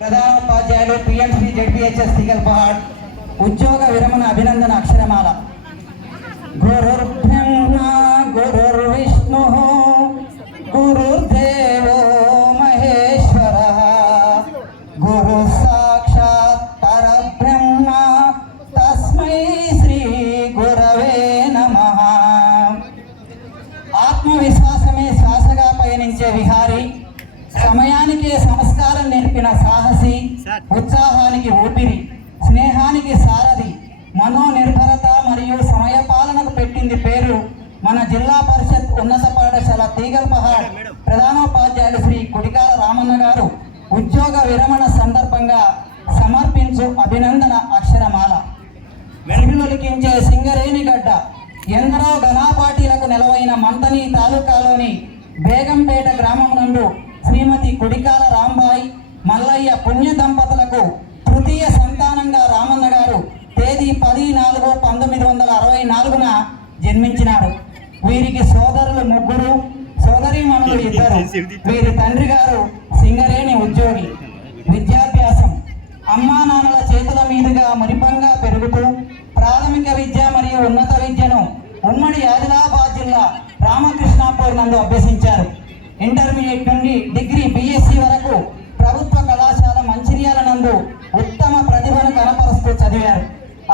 ప్రధానోపాధ్యాయులు PMC ZPHS తీగల్పహాడ్ ఉద్యోగ విరమణ అభినందన అక్షరమాల. గురుర్బ్రహ్మ గురుర్విష్ణు గురుర్దేవో మహేశ్వర గురు సాక్షాత్ పరబ్రహ్మ తస్మై శ్రీ గురవే నమః. ఆత్మవిశ్వాసమే శ్వాసగా పయనించే విహారీ, సమయానికి సంస్కారం నేర్పిన సాహసి, ఉత్సాహానికి ఊపిరి, స్నేహానికి సారథి, మనోనిర్భరత మరియు సమయపాలనకు పెట్టింది పేరు మన జిల్లా పరిషత్ ఉన్నత పాఠశాల తీగల్పహాడ్ ప్రధానోపాధ్యాయులు శ్రీ కుడికాల రామన్న గారు ఉద్యోగ విరమణ సందర్భంగా సమర్పించు అభినందన అక్షరమాల. వెలుగులొలికించే సింగరేణి గడ్డ, ఎందరో ఘనాపాటీలకు నెలవైన మంతని తాలూకాలోని బేగంపేట గ్రామం నందు శ్రీమతి కుడికాల రాంబాయి మల్లయ్య పుణ్య దంపతులకు తృతీయ సంతానంగా రామన్న గారు తేదీ 10/4/1964 జన్మించినారు. వీరికి సోదరులు 3, సోదరీమణులు 2. వీరి తండ్రి గారు సింగరేణి ఉద్యోగి. విద్యాభ్యాసం అమ్మా నాన్నల చేతుల మీదుగా మురిపంగా పెరుగుతూ ప్రాథమిక విద్య మరియు ఉన్నత విద్యను ఉమ్మడి ఆదిలాబాద్ జిల్లా రామకృష్ణాపూర్ నందు అభ్యసించారు. ఇంటర్మీడియట్ నుండి డిగ్రీ BSc వరకు ప్రభుత్వ కళాశాల మంచిర్యాల నందు ఉత్తమ ప్రతిభను కనపరుస్తూ చదివారు.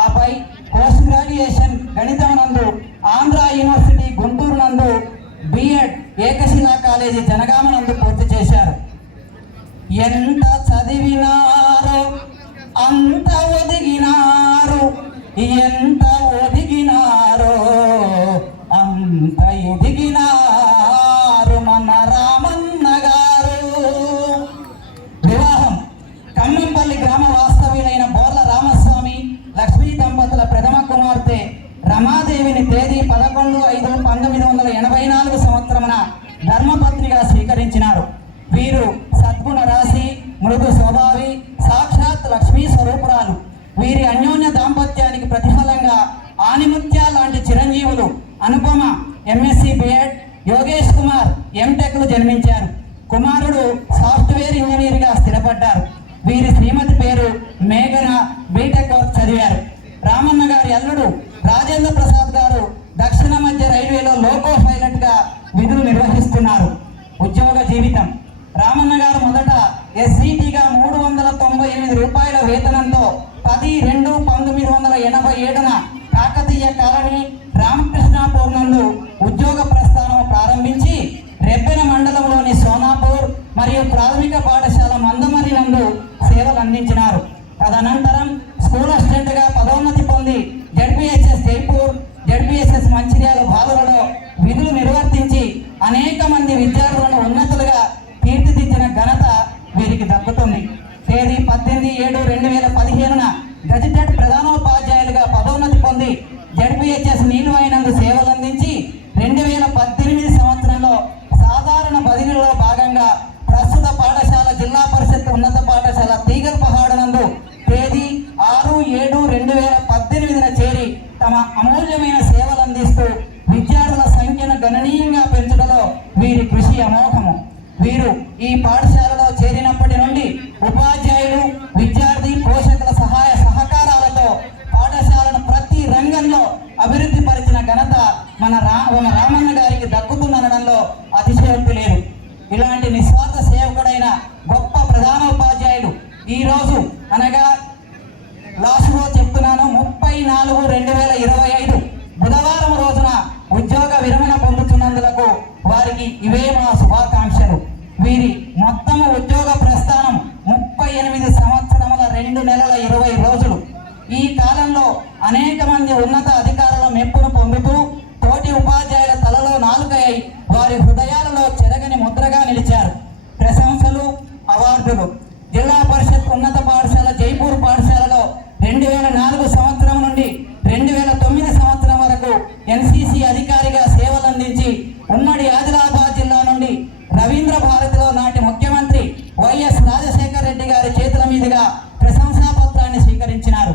ఆపై పోస్ట్ గ్రాడ్యుయేషన్ గణితం నందు ఆంధ్ర యూనివర్సిటీ గుంటూరు నందు B.Ed ఏకశిలా కాలేజీ జనగామ నందు పూర్తి చేశారు. ఎంత చదివినారో అంత ఒదిగినారు, ఎంత ఒదిగినారో అంత ఎదిగినారు మన రామన్న గారు. వివాహం ఖమ్మంపల్లి గ్రామ వాస్తవ్యులైన బోర్ల రామస్వామి లక్ష్మీ దంపతుల ప్రథమ కుమార్తె రమాదేవిని తేదీ 11/5/1984 ధర్మపత్నిగా స్వీకరించినారు. వీరు సద్గుణ రాశి, మృదు స్వభావి, సాక్షాత్ లక్ష్మీ స్వరూపురాలు. వీరి అన్యోన్య దాంపత్యానికి ప్రతిఫలంగా ఆనిముత్య లాంటి చిరంజీవులు అనుపమ MSc B.Ed, యోగేష్ కుమార్ M.Techలు జన్మించారు. కుమారుడు సాఫ్ట్వేర్ ఇంజనీర్గా స్థిరపడ్డారు. వీరి శ్రీమతి పేరు మేఘన B.Tech వరకు చదివారు. రామన్న గారి అల్లుడు రాజేంద్ర ప్రసాద్ గారు దక్షిణ మధ్య రైల్వేలో లోకో పైలట్గా విధులు నిర్వహిస్తున్నారు. ఉద్యోగ జీవితం రామన్న గారు మొదట SCTగా 398 రూపాయల వేతనంతో 10/2/1987 కాకతీయ కాలనీ రామకృష్ణాపూర్ నందు ఉద్యోగ ప్రస్థానం ప్రారంభించి రెబ్బెన మండలంలోని సోనాపూర్ మరియు ప్రాథమిక పాఠశాల మందమరి నందు సేవలు అందించినారు. తదనంతరం స్కూల్ అసిస్టెంట్గా పదోన్నతి పొంది జెడ్పీహెచ్ఎస్ జైపూర్, జెడ్పీహెచ్ఎస్ మంచిర్యాల బాలులలో విధులు నిర్వర్తించి అనేక మంది విద్యార్థులను ఉన్నతులుగా తీర్చిదిద్దిన ఘనత వీరికి దక్కుతుంది. తేదీ 18/7/2015 గజిటెడ్ ప్రధానోపాధ్యాయులుగా పదోన్నతి పొంది జెడ్పీహెచ్ఎస్ నీలువైనందు సేవలు అందించి 2018 సంవత్సరంలో సాధారణ బదిలీలో భాగంగా ప్రస్తుత పాఠశాల జిల్లా పరిషత్ ఉన్నత పాఠశాల తీగల్పహాడ్ నందు తేదీ 6/7/2018 చేరి తమ అమూల్యమైన సేవలు అందిస్తూ విద్యార్థుల సంఖ్యను గణనీయంగా పెంచడంలో వీరి కృషి అమోఘము. వీరు ఈ పాఠశాలలో చేరినప్పటి నుండి ఉపాధ్యాయులు, విద్యార్థి, పోషకుల సహాయ సహకారాలతో పాఠశాలను ప్రతి రంగంలో అభివృద్ధి పరిచిన ఘనత మన రామన్న గారికి దక్కుతుందనడంలో అతిశయోక్తి లేదు. ఇలాంటి నిస్వార్థ సేవకుడైన గొప్ప ప్రధానోపాధ్యాయులు ఈరోజు అనగా లాస్ట్ రోజు చెప్తున్నాను 30/4/2025 బుధవారం రోజున ఉద్యోగ విరమణ పొందుతున్నందులకు వారికి ఇవే మా శుభాకాంక్షలు. వీరి మొత్తము ఉద్యోగ ప్రస్థానం 38 సంవత్సరముల 2 నెలల 20 రోజులు. ఈ కాలంలో అనేక మంది ఉన్నత అధికారుల మెప్పును పొందుతూ తోటి ఉపాధ్యాయుల తలలో నాలుకై వారి హృదయాలలో చెరగని ముద్రగా నిలిచారు. ప్రశంసలు, అవార్డులు జిల్లా పరిషత్ ఉన్నత పాఠశాల జైపూర్ పాఠశాలలో 2004 సంవత్సరం నుండి 2009 సంవత్సరం వరకు NCC అధికారిగా సేవలు అందించి ఉమ్మడి ఆదిలాబాద్ జిల్లా నుండి రవీంద్ర భారతిలో నాటి ముఖ్యమంత్రి వైఎస్ రాజశేఖర రెడ్డి గారి చేతుల మీదుగా ప్రశంసా పత్రాన్ని స్వీకరించినారు.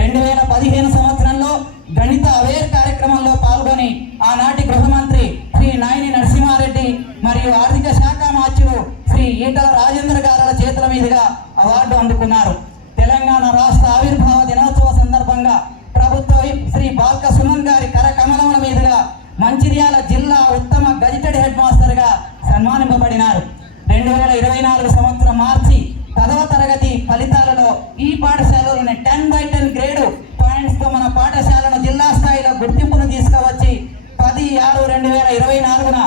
2015 సంవత్సరంలో గణిత అవేర్ కార్యక్రమంలో పాల్గొని ఆనాటి గృహమంత్రి శ్రీ నాయని నరసింహారెడ్డి మరియు ఆర్థిక శాఖ మాత్యులు శ్రీ ఈటల రాజేంద్ర గారుల చేతుల మీదుగా అవార్డు అందుకున్నారు. తెలంగాణ రాష్ట్ర ఆవిర్భావ దినోత్సవ సందర్భంగా ప్రభుత్వ విప్ శ్రీ బాల్క సుమన్ గారి కరకమలముల మీదుగా మంచిర్యాల జిల్లా ఉత్తమ గజిటెడ్ హెడ్ మాస్టర్గా సన్మానింపబడినారు. 2024 సంవత్సరం మార్చి 10వ తరగతి ఫలితాలలో ఈ పాఠశాలలోని 10/10 గ్రేడు పాయింట్స్తో మన పాఠశాలను జిల్లా స్థాయిలో గుర్తింపును తీసుకువచ్చి 10/6/2024న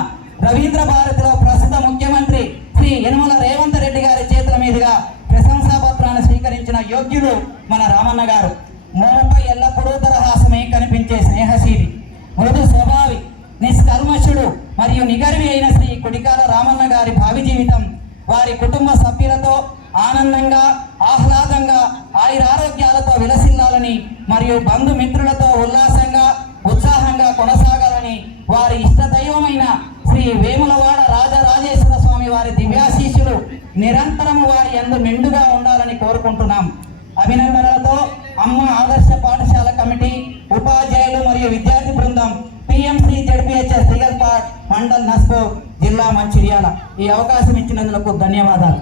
రవీంద్ర భారతిలో ప్రస్తుత ముఖ్యమంత్రి శ్రీ యనమల రేవంత్ రెడ్డి గారి చేతుల మీదుగా ప్రశంసా పత్రాన్ని స్వీకరించిన యోగ్యులు మన రామన్న గారు. మోహంపై ఎల్లప్పుడూ తరహాసమే కనిపించే స్నేహశీలి, మృదు స్వభావి, నిష్కల్మషుడు మరియు నిగర్వి అయిన శ్రీ కుడికాల రామన్న గారి భావి జీవితం వారి కుటుంబ సభ్యులతో ఆనందంగా, ఆహ్లాదంగా, ఆయురారోగ్యాలతో విలసిల్లాలని మరియు బంధుమిత్రులతో ఉల్లాసంగా, ఉత్సాహంగా కొనసాగాలని వారి ఇష్టదైవమైన శ్రీ వేములవాడ రాజరాజేశ్వర స్వామి వారి దివ్యాశీస్సులు నిరంతరము వారి యందు మెండుగా ఉండాలని కోరుకుంటున్నాం. అభినందనలతో అమ్మ ఆదర్శ పాఠశాల కమిటీ, ఉపాధ్యాయులు మరియు విద్యార్థి బృందం, PMC ZPHS దిగల్పాడ్ మండల్ నస్పూర్ జిల్లా మంచిర్యాల. ఈ అవకాశం ఇచ్చినందుకు ధన్యవాదాలు.